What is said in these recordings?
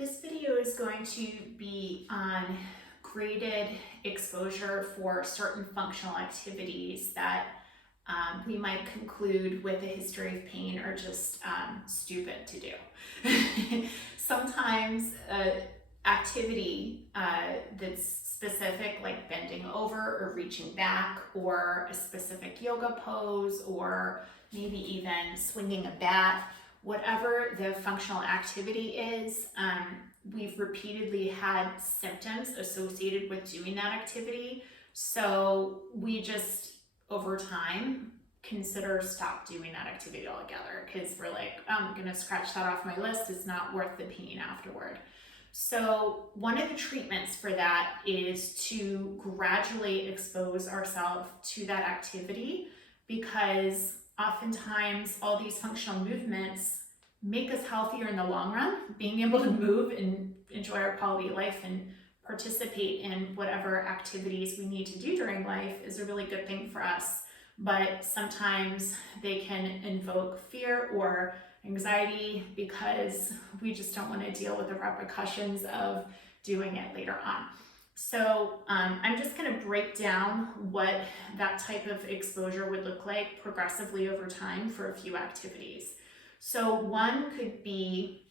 This video is going to be on graded exposure for certain functional activities that we might conclude with a history of pain are just stupid to do. Sometimes activity that's specific, like bending over or reaching back, or a specific yoga pose, or maybe even swinging a bat, whatever the functional activity is, we've repeatedly had symptoms associated with doing that activity. So we just, over time, consider stop doing that activity altogether because we're like, I'm gonna scratch that off my list. It's not worth the pain afterward. So one of the treatments for that is to gradually expose ourselves to that activity, because oftentimes all these functional movements make us healthier in the long run. Being able to move and enjoy our quality of life and participate in whatever activities we need to do during life is a really good thing for us. But sometimes they can invoke fear or anxiety because we just don't want to deal with the repercussions of doing it later on. So I'm just going to break down what that type of exposure would look like progressively over time for a few activities. So one could be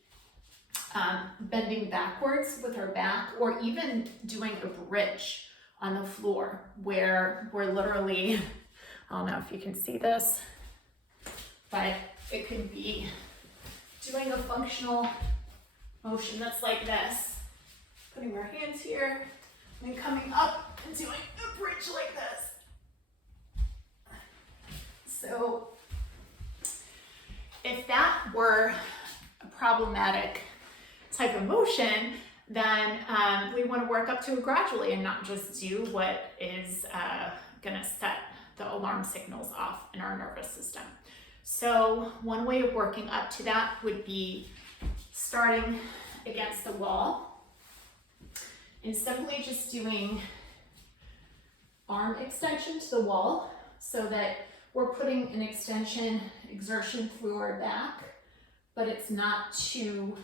bending backwards with our back, or even doing a bridge on the floor where we're literally, I don't know if you can see this, but it could be doing a functional motion that's like this, putting our hands here, and coming up and doing a bridge like this. So if that were a problematic type of motion, then we want to work up to it gradually and not just do what is going to set the alarm signals off in our nervous system. So one way of working up to that would be starting against the wall and simply just doing arm extension to the wall so that we're putting an exertion through our back, but it's not too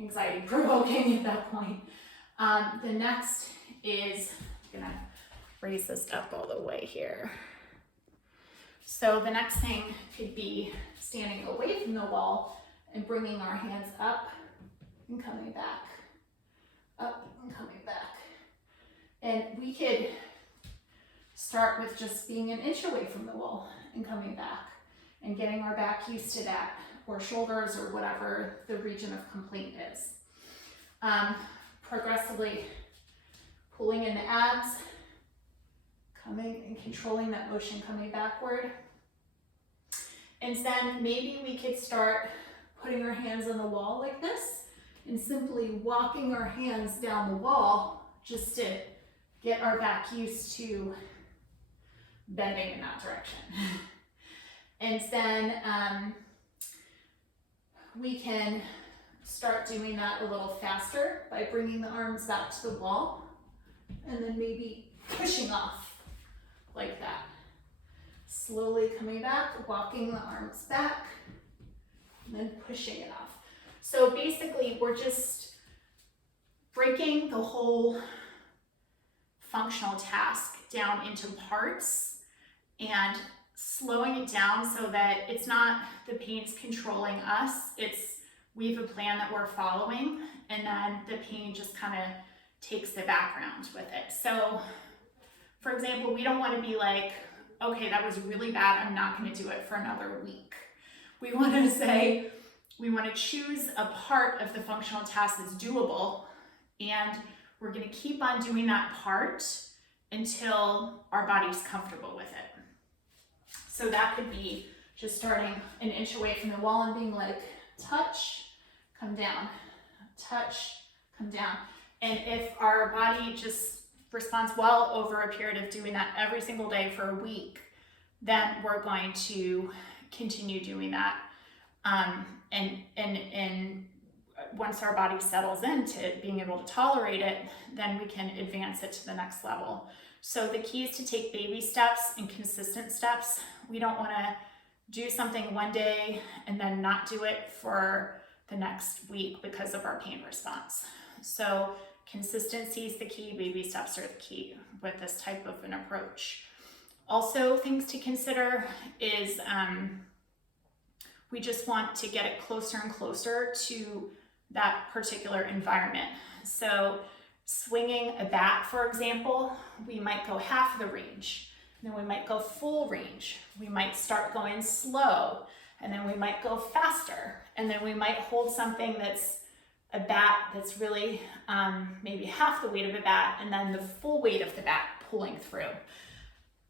anxiety provoking at that point. The next is, I'm gonna raise this up all the way here. So the next thing could be standing away from the wall and bringing our hands up and coming back, up and coming back. And we could start with just being an inch away from the wall and coming back and getting our back used to that, or shoulders, or whatever the region of complaint is. Progressively pulling in the abs, coming and controlling that motion coming backward. And then maybe we could start putting our hands on the wall like this and simply walking our hands down the wall just to get our back used to bending in that direction. And then we can start doing that a little faster by bringing the arms back to the wall and then maybe pushing off like that. Slowly coming back, walking the arms back, and then pushing it off. So basically, we're just breaking the whole functional task down into parts and slowing it down so that it's not the pain's controlling us, it's we have a plan that we're following, and then the pain just kind of takes the background with it. So for example, we don't want to be like, okay, that was really bad, I'm not going to do it for another week. We want to say, we want to choose a part of the functional task that's doable, and we're going to keep on doing that part until our body's comfortable with it. So that could be just starting an inch away from the wall and being like, touch, come down, touch, come down. And if our body just responds well over a period of doing that every single day for a week, then we're going to continue doing that. And once our body settles into being able to tolerate it, then we can advance it to the next level. So the key is to take baby steps and consistent steps. We don't want to do something one day and then not do it for the next week because of our pain response. So consistency is the key, baby steps are the key with this type of an approach. Also, things to consider is we just want to get it closer and closer to that particular environment. So swinging a bat, for example, we might go half the range, and then we might go full range. We might start going slow, and then we might go faster, and then we might hold something that's a bat that's really maybe half the weight of a bat, and then the full weight of the bat pulling through.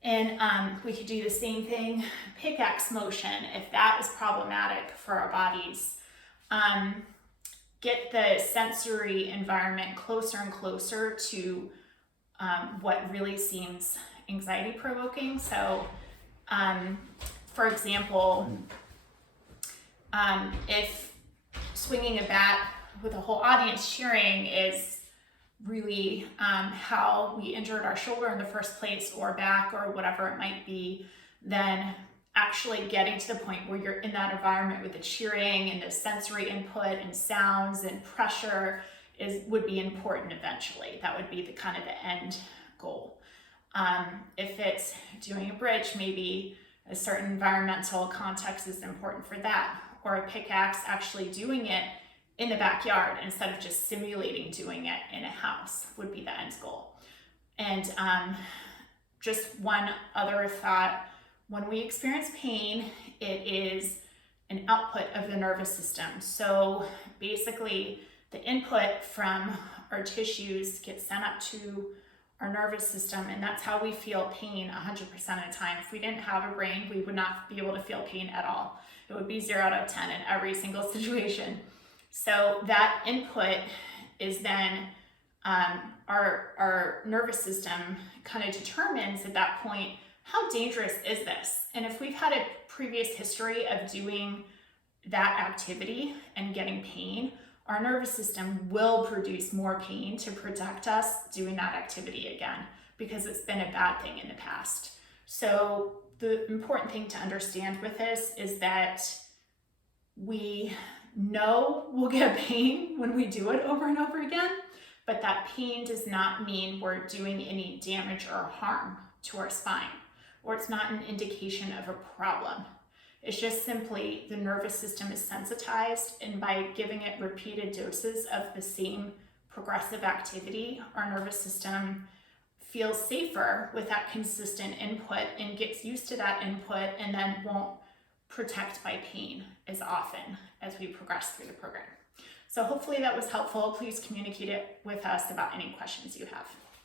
And we could do the same thing, pickaxe motion, if that is problematic for our bodies. Get the sensory environment closer and closer to what really seems anxiety provoking. So, for example, if swinging a bat with a whole audience cheering is really how we injured our shoulder in the first place, or back, or whatever it might be, then actually getting to the point where you're in that environment with the cheering and the sensory input and sounds and pressure would be important eventually. That would be the kind of the end goal. If it's doing a bridge, maybe a certain environmental context is important for that, or a pickaxe, actually doing it in the backyard instead of just simulating doing it in a house would be the end goal. And just one other thought, when we experience pain, it is an output of the nervous system. So basically the input from our tissues gets sent up to our nervous system, and that's how we feel pain 100% of the time. If we didn't have a brain, we would not be able to feel pain at all. It would be 0 out of 10 in every single situation. So that input is then our nervous system kind of determines at that point, how dangerous is this? And if we've had a previous history of doing that activity and getting pain, our nervous system will produce more pain to protect us doing that activity again, because it's been a bad thing in the past. So the important thing to understand with this is that we know we'll get pain when we do it over and over again, but that pain does not mean we're doing any damage or harm to our spine, or it's not an indication of a problem. It's just simply the nervous system is sensitized, and by giving it repeated doses of the same progressive activity, our nervous system feels safer with that consistent input and gets used to that input, and then won't protect by pain as often as we progress through the program. So hopefully that was helpful. Please communicate it with us about any questions you have.